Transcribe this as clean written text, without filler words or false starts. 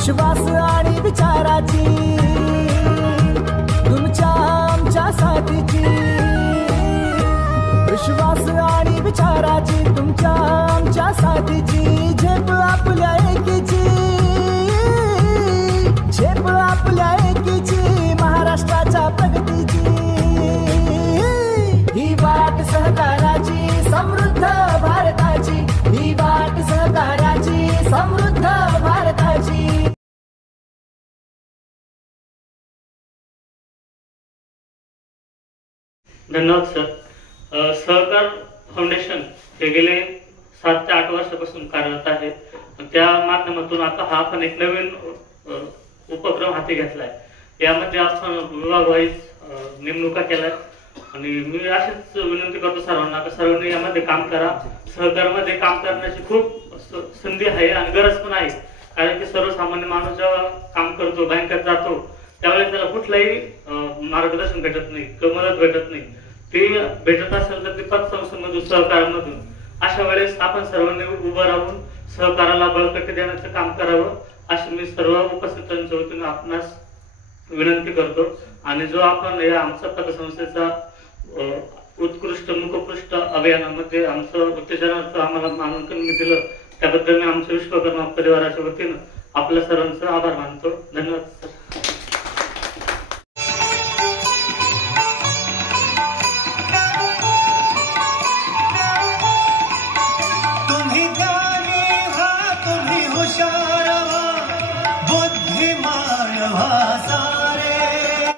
विश्वास आणि विचाराची तुमच्या आमच्या साथीची, विश्वास आणि विचाराची तुमच्या आमच्या साथीची, झेप आपल्या एकीची, झेप आपल्या एकीची, महाराष्ट्राच्या प्रगतीची, ही वाट सहकाराची समृद्ध भारताची, ही वाट सहकाराची समृद्ध भारताची। धन्यवाद सर। सहकार फाउंडेशन हे गेले 7 ते 8 वर्षापासून कार्यरत आहे। त्या माध्यमातून आता हा आपण एक नवीन उपक्रम हाती घेतलाय। यामध्ये आपण विभाग वाईज नेमणुका केल्या आणि मी अशीच विनंती करतो सर्वांना की सर्वांनी यामध्ये काम करा। सहकारमध्ये काम करण्याची खूप संधी आहे आणि गरज पण आहे, कारण की सर्वसामान्य माणूस जेव्हा काम करतो, बँकेत जातो, त्यावेळेस त्याला कुठलाही मार्गदर्शन भेटत नाही किंवा मदत भेटत नाही। ते भेटत असेल तर ते पतसंस्थेमधून, सहकारामधून, अशा वेळेस आपण सर्वांनी उभं राहून सहकाराला बळकटी देण्याचं काम करावं अशी मी सर्व उपस्थितांच्या वतीने आपणास विनंती करतो। आणि जो आपण या आमच्या पतसंस्थेचा उत्कृष्ट मुखपृष्ठ अभियानामध्ये आमचं उत्तेजनाचं आम्हाला मानांकन दिलं, त्याबद्दल मी आमच्या विश्वकर्मा परिवाराच्या वतीने आपल्या सर्वांचा आभार मानतो। धन्यवाद सर।